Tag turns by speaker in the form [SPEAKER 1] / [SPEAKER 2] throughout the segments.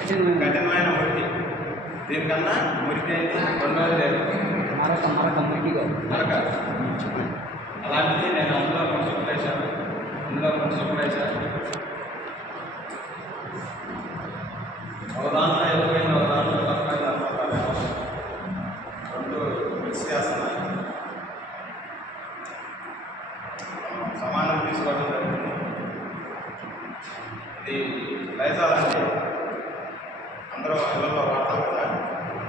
[SPEAKER 1] కఠినమైన మురికి దీనికన్నా మురికి అయితే రెండోది లేదు.
[SPEAKER 2] మరొక మరొక మురికిగా
[SPEAKER 1] మరక అలాంటిది నేను అందులో కొన్ని సుప్పులు వేశాను. అందులో కొన్ని సుప్పులు వేశాను. ఒక దాంట్లో ఎక్కువైంది ఒక దాంట్లో తక్కువైంది అనుకుంటాను రెండు మిక్స్ చేస్తున్నాయి సమానం తీసుకోవడం జరుగుతుంది ఇది లైజాలంటే అందరూ ఇళ్ళలో వాడతాం కదా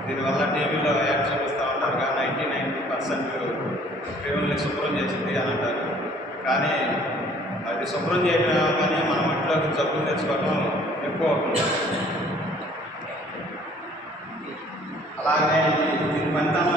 [SPEAKER 1] దీనివల్ల టీవీలో యాడ్ చూపిస్తూ ఉంటారు కానీ నైంటీ నైన్ పర్సెంట్ దేవుళ్ళని శుభ్రం చేసింది అని అంటారు. కానీ అది శుభ్రం చేయడం కానీ మన ఇంట్లోకి జబ్బులు తెచ్చుకోవడం ఎక్కువ అవుతుంది. అలాగే దీని పనితనం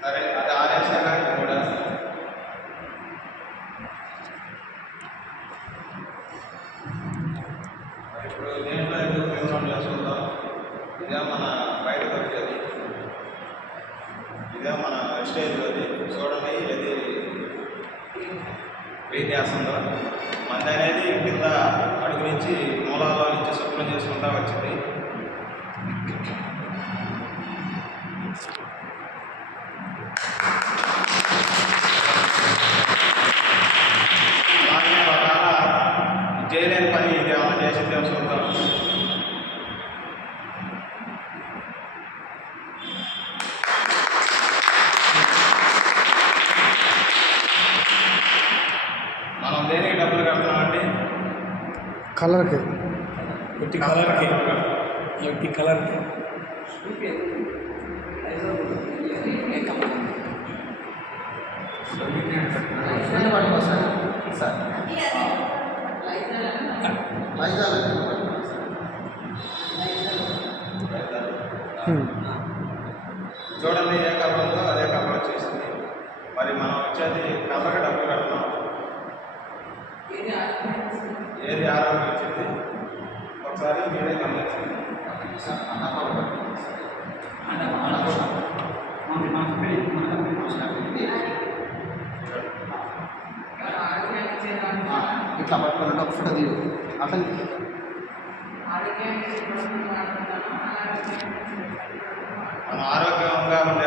[SPEAKER 2] సరే
[SPEAKER 1] అది ఆరేసాక ఇది కూడా ఇప్పుడు దీంట్లో ఎందుకు వివరం చేసుకుందాం ఇదే మన బయట దొరికేది ఇదే మన స్టేజ్లోది చూడండి ఇది వెయిట్ మంది అనేది కింద నుంచి మూలాల్లో నుంచి శుభ్రం చేసుకుంటా వచ్చింది. చేయలేని పని ఇది ఏమైనా చేసిందేమో చూద్దాం మనం దేనికి డబ్బులు కడతాం
[SPEAKER 3] కలర్కి.
[SPEAKER 4] ఒట్టి కలర్కి. ఒట్టి కలర్కి.
[SPEAKER 1] చూడండి ఏ కలర్ ఉందో అదే కలర్ వచ్చేసింది. మరి మనం వచ్చేది కలర్కి డబ్బులు కడుతున్నాం ఏది ఆరోగ్యం? ఒకసారి మీరే గమనించండి
[SPEAKER 2] ఇట్లా పట్టుకున్నట్టు ఒక ఫోటో అతను
[SPEAKER 1] ఆరోగ్యంగా ఉండే